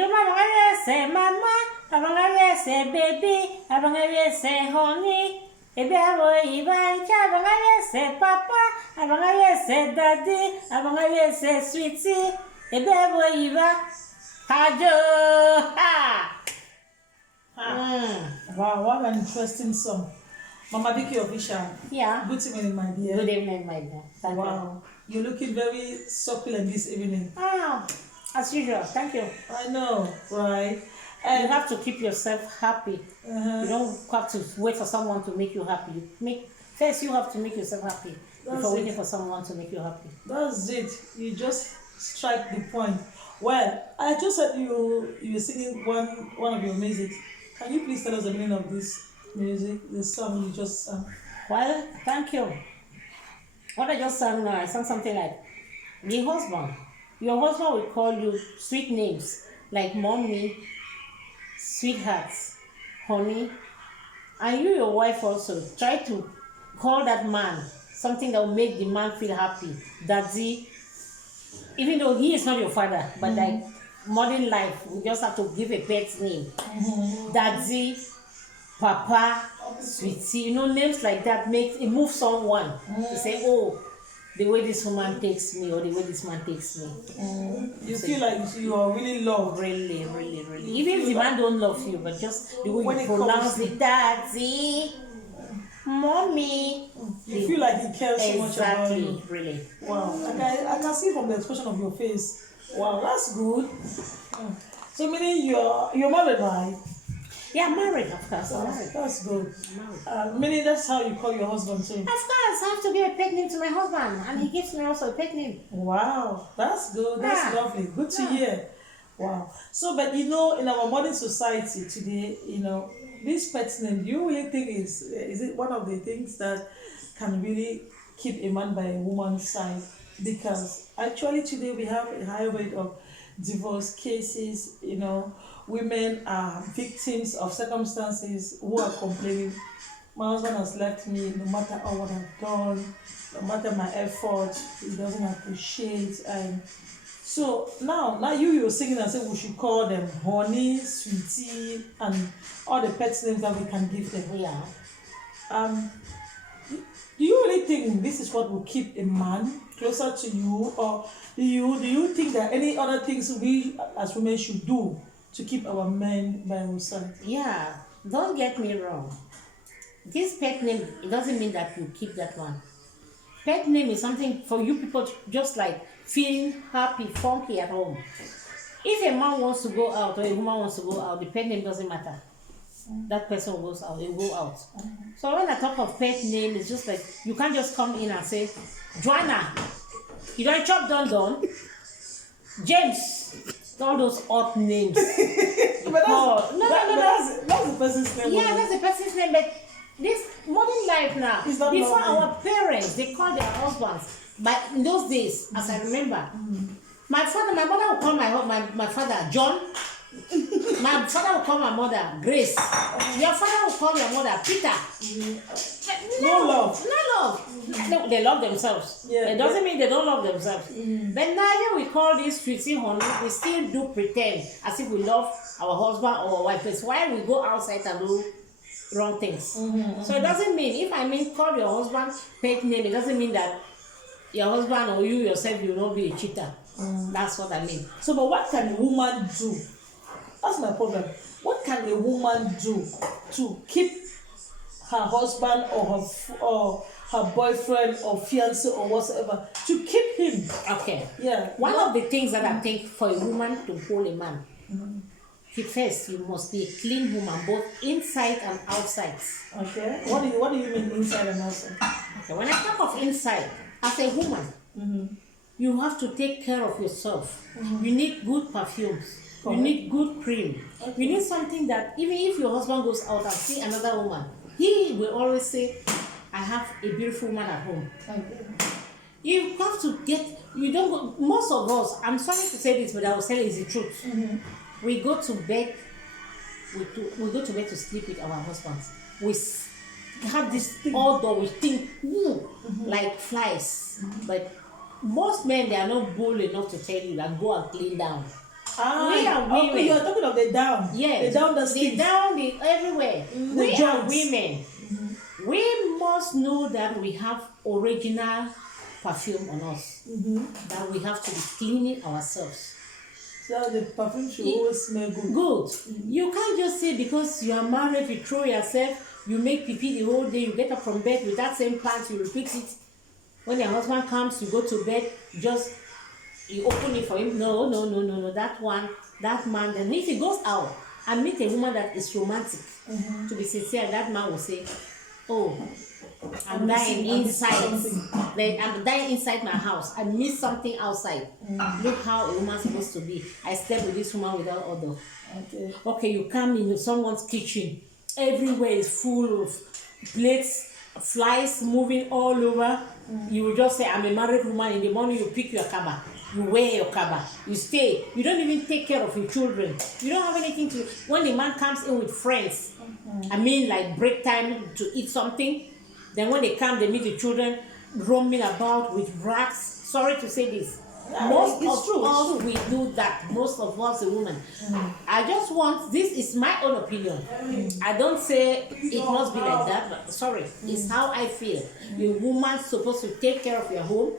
Abangaya say mama, abangaya say baby, abangaya say honey. Ebabo Ivan, abangaya say papa, abangaya say daddy, abangaya say sweetie. Ebabo Ivan, hajo ha. Wow, what an interesting song. Mama Vicky official. Yeah. Good evening, my dear. Good evening, my dear. Thank wow. You're looking very succulent this evening. As usual. Thank you. I know, right? You have to keep yourself happy. You don't have to wait for someone to make you happy. First, you have to make yourself happy before waiting for someone to make you happy. That's it. You just strike the point. Well, I just heard you were singing one of your music. Can you please tell us the meaning of this music, the song you just sang? Well, thank you. What I just sang now, I sang something like, the husband. Your husband will call you sweet names like mommy, sweethearts, honey. And you, your wife also, try to call that man something that will make the man feel happy. Daddy, even though he is not your father, but like modern life, we just have to give a pet's name. Daddy, Papa, Sweetie, names like that move someone to say, oh, the way this woman takes me or the way this man takes me. You feel like you are really loved. Really, really, really. Even if the man don't love you, but just the way you pronounce it, Daddy, Mommy. You feel like he cares so much about you. Exactly, really. Wow. I can see from the expression of your face. Wow, that's good. So meaning you're married, right? Yeah, I'm married, of course. I'm married. That's good. Meaning that's how you call your husband too. Of course, I have to give a pet name to my husband, and he gives me also a pet name. Wow, that's good. That's lovely. Good to hear. Wow. So, but in our modern society today, this pet name, do you really think is it one of the things that can really keep a man by a woman's side? Because actually today we have a high rate of divorce cases. Women are victims of circumstances who are complaining. My husband has left me, no matter all what I've done, no matter my effort, he doesn't appreciate. And so now you're singing and saying we should call them honey, sweetie, and all the pet names that we can give them. Yeah. Do you really think this is what will keep a man closer to you, or do you think that any other things we as women should do to keep our men by our side? Yeah, don't get me wrong. This pet name, it doesn't mean that you keep that one. Pet name is something for you people to just like feeling happy, funky at home. If a man wants to go out or a woman wants to go out, the pet name doesn't matter. That person goes out, they go out. So when I talk of pet name, it's just like you can't just come in and say, Joanna, you don't chop done. James, all those odd names. But that's the person's name. Yeah, that's the person's name, but this modern life now, before our parents, they called their husbands. But in those days, as I remember, my mother would call my father John. My father would call my mother Grace. Your father would call your mother Peter. No love. No, they love themselves. Yeah, it doesn't mean they don't love themselves. But now we call this sweetie honey, we still do pretend as if we love our husband or our wife. That's why we go outside and do wrong things. So it doesn't mean, if I mean call your husband pet name, it doesn't mean that your husband or you yourself will not be a cheater. That's what I mean. So, but what can a woman do? That's my problem. What can a woman do to keep her husband or her boyfriend or fiance or whatever, to keep him? Okay. Yeah. One of the things that I think for a woman to hold a man, first you must be a clean woman, both inside and outside. Okay. What do you mean inside and outside? Okay. When I talk of inside, as a woman, you have to take care of yourself. You need good perfumes. You need good cream. You need something that even if your husband goes out and see another woman, he will always say, I have a beautiful woman at home. You have to most of us, I'm sorry to say this, but I will say it's the truth. We go to bed, we go to bed to sleep with our husbands. We have this odor, we think, like flies. But most men, they are not bold enough to tell you that go and clean down. We are women. Okay, you're talking of the down. Yes. The down the The skin. down, the everywhere. The We are joints. women. We must know that we have original perfume on us. That we have to be cleaning ourselves. So the perfume should always smell good. Good. You can't just say because you are married, you throw yourself, you make pee the whole day, you get up from bed with that same pants, you repeat it. When your husband comes, you go to bed, you open it for him. No. That one, that man, then if he goes out and meet a woman that is romantic, to be sincere, that man will say, oh, I'm dying inside. I'm dying inside my house. I miss something outside. Look how a woman's supposed to be. I slept with this woman without order. Okay, you come in someone's kitchen. Everywhere is full of plates, flies moving all over. You will just say, I'm a married woman. In the morning, you pick your kaba. You wear your kaba. You stay. You don't even take care of your children. You don't have anything to. When the man comes in with friends, I mean, like break time to eat something. Then when they come, they meet the children roaming about with rags. Sorry to say this. Most of us, we do that. Most of us, the women. I just want, this is my own opinion. I don't say it must be like that, but sorry, it's how I feel. Your woman's supposed to take care of your home,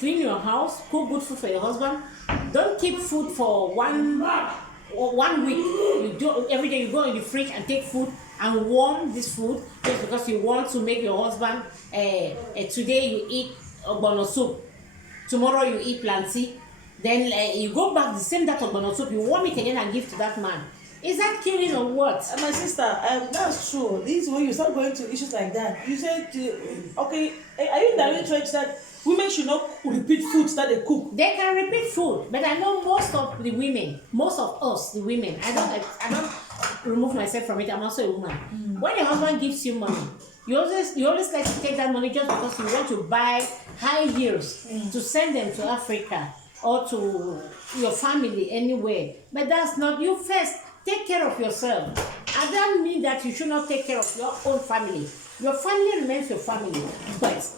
clean your house, cook good food for your husband. Don't keep food for 1 week. You do every day. You go in the fridge and take food and warm this food just because you want to make your husband. Today you eat ogbono soup, tomorrow you eat plantain, then you go back the same that ogbono soup, you warm it again and give to that man. Is that killing or what? My sister, that's true. This when you start going to issues like that, you said, okay, are you directly trying that women should not repeat foods that they cook? They can repeat food, but I know most of the women, most of us, the women, I don't remove myself from it. I'm also a woman. When your husband gives you money, you always like to take that money just because you want to buy high heels to send them to Africa or to your family anywhere. But that's not you first. Take care of yourself. I don't mean that you should not take care of your own family. Your family remains your family. But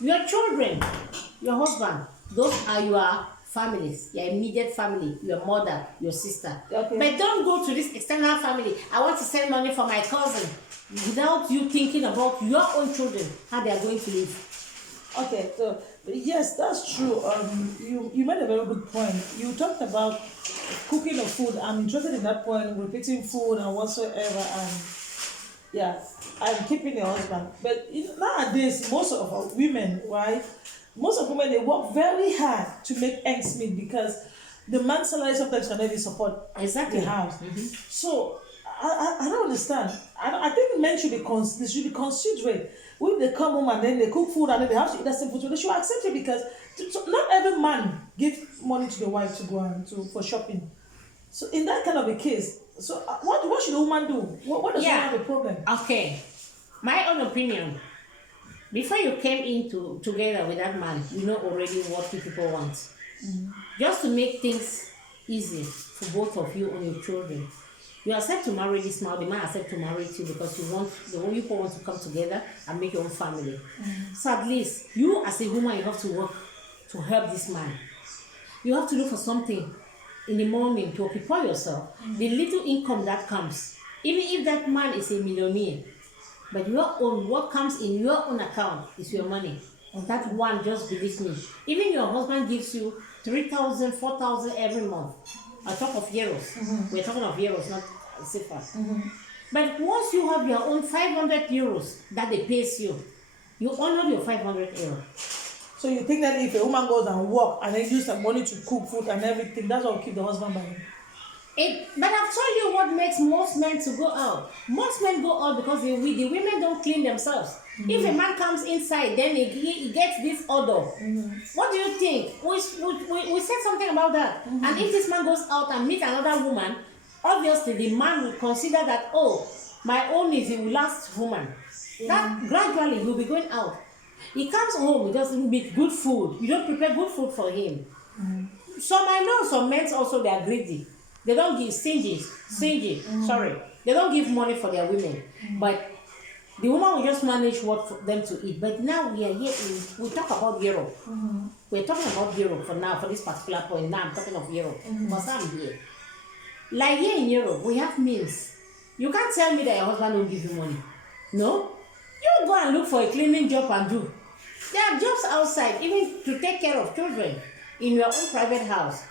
your children, your husband, those are your families, your immediate family, your mother, your sister. Okay. But don't go to this external family. I want to send money for my cousin without you thinking about your own children, how they are going to live. Okay, so yes, that's true. You made a very good point. You talked about cooking of food. I'm interested in that point, repeating food and whatsoever, and keeping your husband. But nowadays, most of women, right? Most of women, they work very hard to make ends meet because the man's salary sometimes cannot even support the house. So I don't understand. I think men should be considerate. When they come home and then they cook food and then they have to eat that same food, so they should accept it because not every man gives money to the wife to go and for shopping. So in that kind of a case, so what should a woman do? What does have a problem? Okay, my own opinion. Before you came into together with that man, you know already what you people want. Just to make things easy for both of you and your children. You accept to marry this man, the man accept to marry you because you people want to come together and make your own family. So at least you as a woman, you have to work to help this man. You have to look for something in the morning to occupy yourself. The little income that comes, even if that man is a millionaire, but your own, what comes in your own account is your money. That one, just believe me. Even your husband gives you 3,000, 4,000 every month. On top of euros. We're talking of euros, not CFA. But once you have your own 500 euros that they pay you, you honor your 500 euros. So you think that if a woman goes and work and then use the money to cook food and everything, that's what will keep the husband by him? But I've told you what makes most men to go out. Most men go out because the women don't clean themselves. If a man comes inside, then he gets this odor. What do you think? We said something about that. And if this man goes out and meet another woman, obviously the man will consider that, oh, my own is the last woman. That gradually he will be going out. He comes home, he doesn't make good food. You don't prepare good food for him. Some I know some men also, they are greedy. They don't give stingy. Sorry. They don't give money for their women. But The woman will just manage what for them to eat. But now we are here we talk about Europe. We're talking about Europe for now, for this particular point. Now I'm talking of Europe. Because I'm here. Like here in Europe, we have means. You can't tell me that your husband will give you money. No. You go and look for a cleaning job and do. There are jobs outside, even to take care of children in your own private house.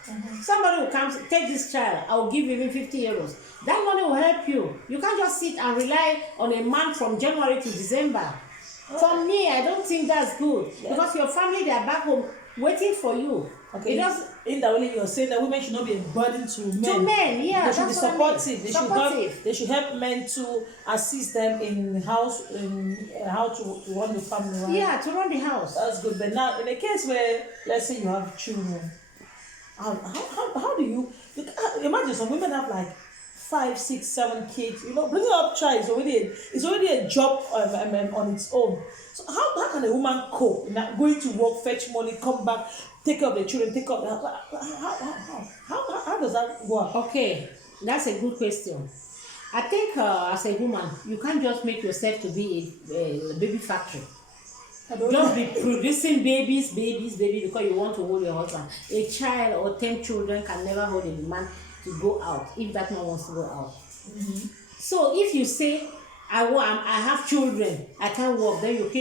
Somebody will come, take this child, I will give you even 50 euros. That money will help you. You can't just sit and rely on a man from January to December. For me, I don't think that's good. Because your family, they are back home waiting for you. Okay. In that way, you're saying that women should not be a burden to men. To men, yeah. They should be supportive. I mean. They should help men to assist them in how to run the family. Right? Yeah, to run the house. That's good. But now, in a case where, let's say you have children, how do you imagine some women have like 5, 6, 7 kids? You know, bringing up child is already a job on its own. So how can a woman cope? Going to work, fetch money, come back, take care of the children, take care of the how does that work? Okay, that's a good question. I think as a woman, you can't just make yourself to be a baby factory. Just be producing babies because you want to hold your husband. A child or 10 children can never hold a man to go out if that man wants to go out. So if you say I have children, I can't work, then you're killing